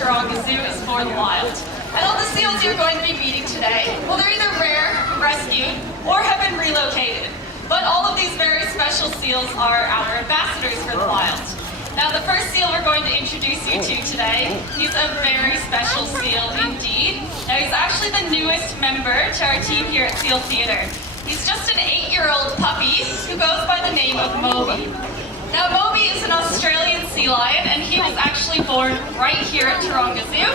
Taronga Zoo is for the wild. And all the seals you're going to be meeting today, well, they're either rare, rescued, or have been relocated. But all of these very special seals are our ambassadors for the wild. Now, the first seal we're going to introduce you to today, he's a very special seal indeed. Now, he's actually the newest member to our team here at Seal Theatre. He's just an 8-year-old puppy who goes by the name of Moby. Now, Moby is an Australian sea lion, and he was actually born right here at Taronga Zoo.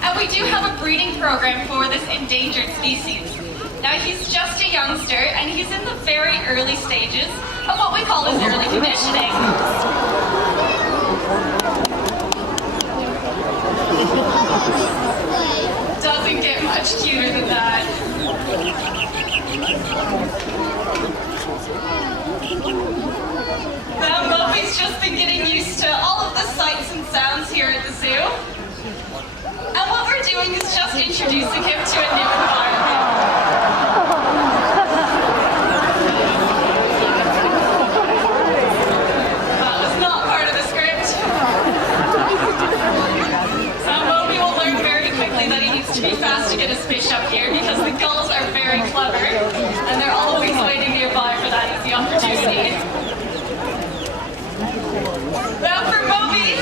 And we do have a breeding program for this endangered species. Now, he's just a youngster, and he's in the very early stages of what we call his early conditioning. Doesn't get much cuter than that. Now, Moby's just been getting used to all of the sights and sounds here at the zoo. And what we're doing is just introducing him to a new environment. That was not part of the script. So Moby will learn very quickly that he needs to be fast to get his fish up here because the gulls are very clever and they're always waiting nearby for that easy opportunity. Now for Moby,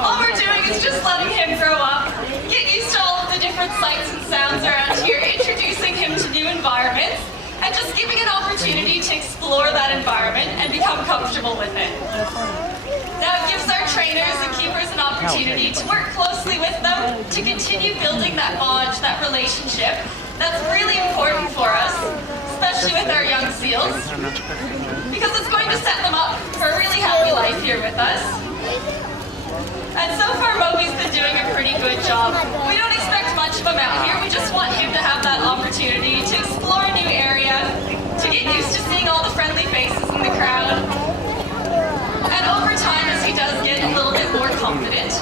all we're doing is just letting him grow up, get used to all of the different sights and sounds around here, introducing him to new environments, and just giving an opportunity to explore that environment and become comfortable with it. Now it gives our trainers and keepers an opportunity to work closely with them to continue building that bond, that relationship that's really important for us, especially with our young seals, because it's going to set them up for a really happy life here with us. And so far, Moby's been doing a pretty good job. We don't expect much of him out here. We just want him to have that opportunity to explore a new area, to get used to seeing all the friendly faces in the crowd. And over time, as he does get a little bit more confident,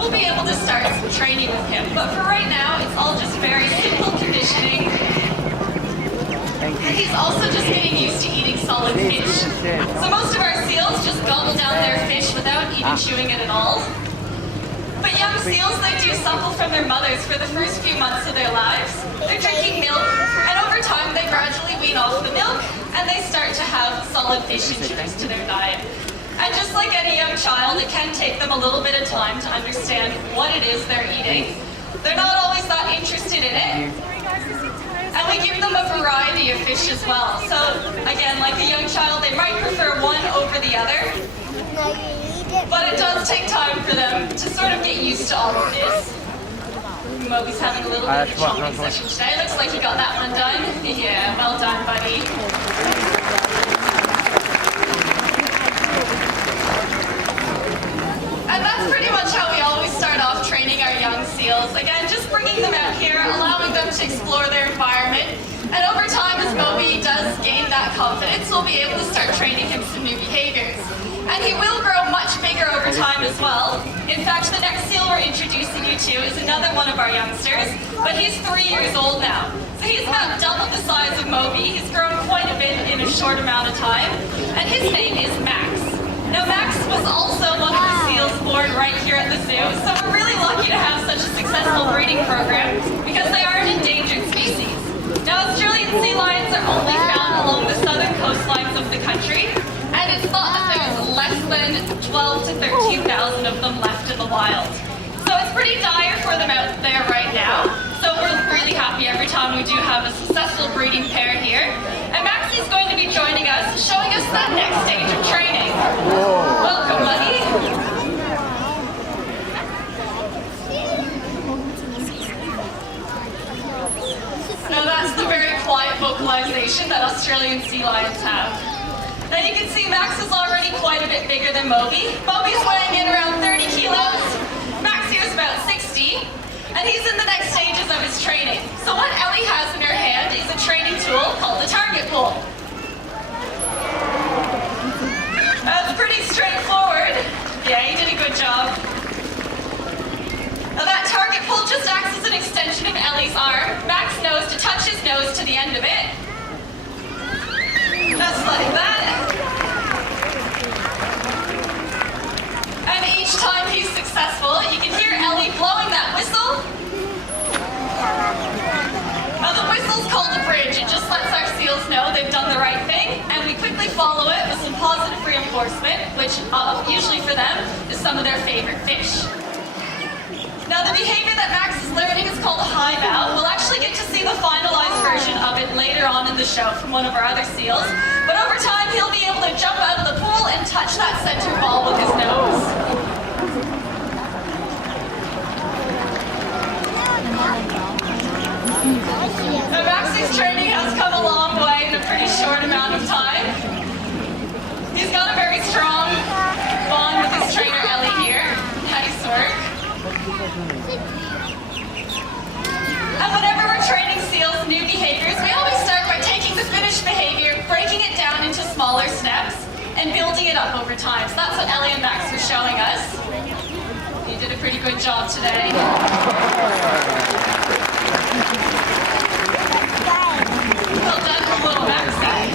we'll be able to start some training with him. But for right now, it's all just very simple conditioning. And he's also just getting used to eating solid fish. So most of our seals just gobble down their fish without even chewing it at all. But young seals, they do suckle from their mothers for the first few months of their lives. They're drinking milk, and over time they gradually wean off the milk, and they start to have solid fish introduced to their diet. And just like any young child, it can take them a little bit of time to understand what it is they're eating. They're not always that interested in it. And we give them a variety of fish as well. So again, like a young child, they might prefer one over the other. But it does take time for them to sort of get used to all of this. Moby's having a little bit of a chomping session today. Looks like you got that one done. Yeah, well done, buddy. And that's pretty much how we always start off training our young seals. Again, just bringing them out here, allowing them to explore their environment. And over time, as Moby does gain that confidence, we'll be able to start training him some new behaviors. And he will grow much bigger over time as well. In fact, the next seal we're introducing you to is another one of our youngsters, but he's 3 years old now. So he's about double the size of Moby. He's grown quite a bit in a short amount of time. And his name is Max. Now, Max was also one of the seals born right here at the zoo, so we're really lucky to have such a successful breeding program because they are an endangered species. Now, Australian sea lions are only found along the southern coastlines of the country, and it's thought that there's less than 12 to 13,000 of them left in the wild. So it's pretty dire for them out there right now. So we're really happy every time we do have a successful breeding pair here. And Maxie's going to be joining us, showing us that next stage of training. Welcome, buddy. Now that's the very quiet vocalization that Australian sea lions have. Now you can see Max is already quite a bit bigger than Moby. Moby's weighing in around 30 kilos. Max here is about 60. And he's in the next stages of his training. So what Ellie has in her hand is a training tool called the target pull. That's pretty straightforward. Yeah, you did a good job. Now that target pull just acts as an extension of Ellie's arm. Max knows to touch his nose to the end of it. Just like that. And each time he's successful, you can hear Ellie blowing that positive reinforcement, which usually for them is some of their favorite fish. Now the behavior that Max is learning is called a high bow. We'll actually get to see the finalized version of it later on in the show from one of our other seals. But over time, he'll be able to jump out of the pool and touch that center ball with his nose. Now Max's training has come a long way in a pretty short amount of time. He's got a very strong bond with his trainer Ellie here. Nice work. And whenever we're training seals new behaviors, we always start by taking the finished behavior, breaking it down into smaller steps, and building it up over time. So that's what Ellie and Max were showing us. You did a pretty good job today. Well done from little Maxie.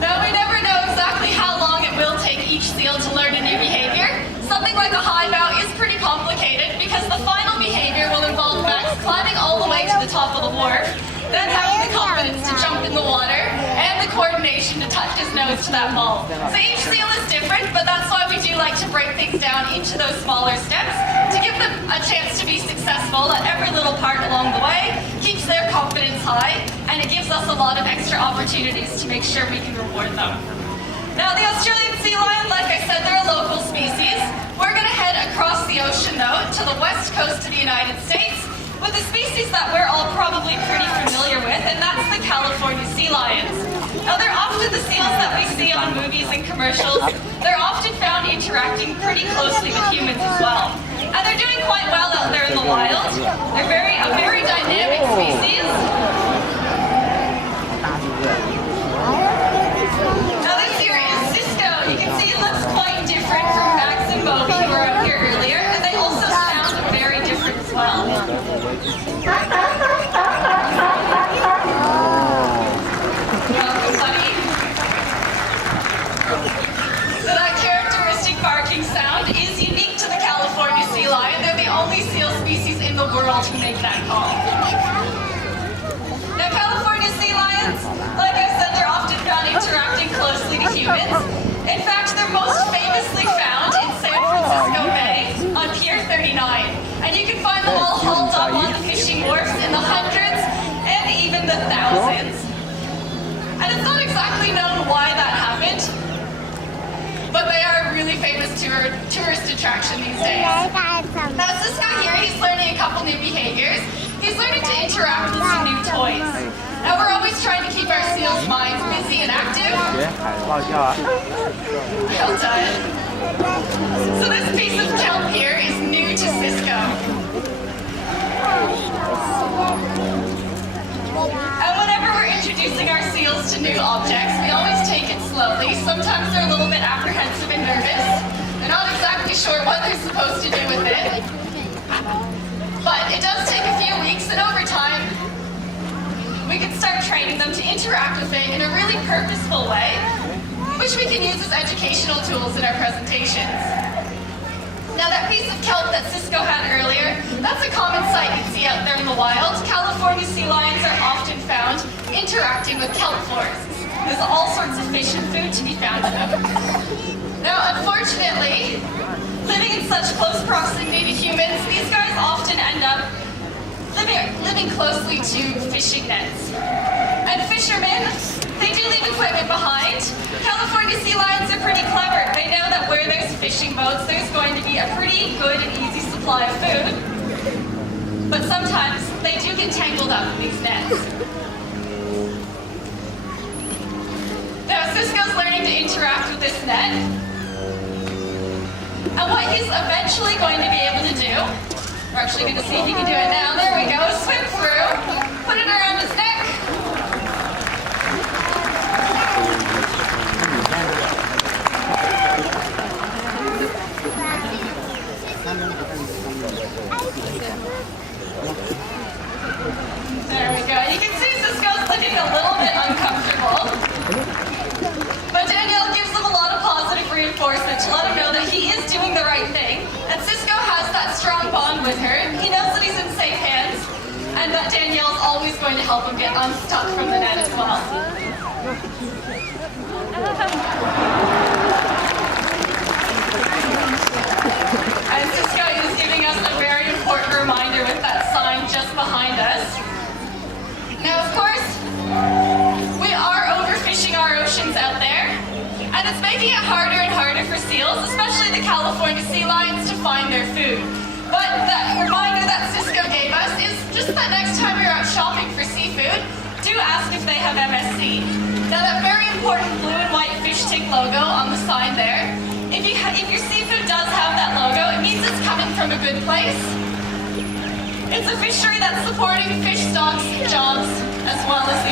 Now we never know exactly how long it will take each seal to learn a new behavior. Something like a high bow is pretty complicated because the final behavior will involve Max climbing all the way to the top of the wharf, then having the confidence to jump in the water, and the coordination to touch his nose to that ball. So each seal is different, but that's why we do like to break things down into those smaller steps to give them a chance to be successful at every little part along the way, keeps their confidence high, and it gives us a lot of extra opportunities to make sure we can reward them. Now the Australian sea lion, like I said, they're a local species. We're going to head across the ocean though to the west coast of the United States with a species that we're all probably pretty familiar with, and that's the California sea lions. Now they're often the seals that we see on movies and commercials. They're often found interacting pretty closely with humans as well. And they're doing quite well out there in the wild. They're a very dynamic species. Now this here is Cisco. You can see it looks quite different from Max and Moby who were out here earlier, and they also sound very different as well. Welcome, buddy. So that characteristic barking sound is unique to the California sea lion. They're the only seal species in the world who make that call. Now California sea lions, like I said, they're often found interacting closely to humans. In fact, they're most famously found in San Francisco Bay on Pier 39. And you can find them all hauled up on the fishing wharfs in the hundreds and even the thousands. And it's not exactly known why that happened, but they are a really famous tourist attraction these days. Now this guy here, he's learning a couple new behaviors. He's learning to interact with some new toys. Now we're always trying to keep our seals' minds busy and active. Well done. So this piece of kelp here is new to Cisco. And whenever we're introducing our seals to new objects, we always take it slowly. Sometimes they're a little bit apprehensive and nervous. They're not exactly sure what they're supposed to do with it. But it does take a few weeks, and over time, we can start training them to interact with it in a really purposeful way, which we can use as educational tools in our presentations. Now that piece of kelp that Cisco had earlier, that's a common sight you see out there in the wild. California sea lions are often found interacting with kelp forests. There's all sorts of fish and food to be found in them. Now unfortunately, living in such close proximity to humans, these guys often end up living closely to fishing nets. And fishermen, they do leave equipment behind. California sea lions are pretty clever. They know that where there's fishing boats, there's going to be a pretty good and easy supply of food. But sometimes they do get tangled up in these nets. Now Cisco's learning to interact with this net. And what he's eventually going to be able to do, we're actually going to see if he can do it now. There we go. Swim through, put it around his neck. There we go. You can see Cisco's looking a little bit uncomfortable. But Danielle gives him a lot of positive reinforcement to let him know that he is doing the right thing. And Cisco has that strong bond with her. He knows that he's in safe hands, and that Danielle's always going to help him get unstuck from the net as well. And Cisco is giving us a very important reminder with that sign just behind us. Now, of course, we are overfishing our oceans out there, and it's making it harder and harder for seals, especially the California sea lions, to find their food. But the reminder that Cisco gave us is just that next time you're out shopping for seafood, do ask if they have MSC. Now, that very important blue and white fish tank logo on the sign there, if your seafood does have that logo, it means it's coming from a good place. It's a fishery that's supporting fish stocks, jobs, as well as the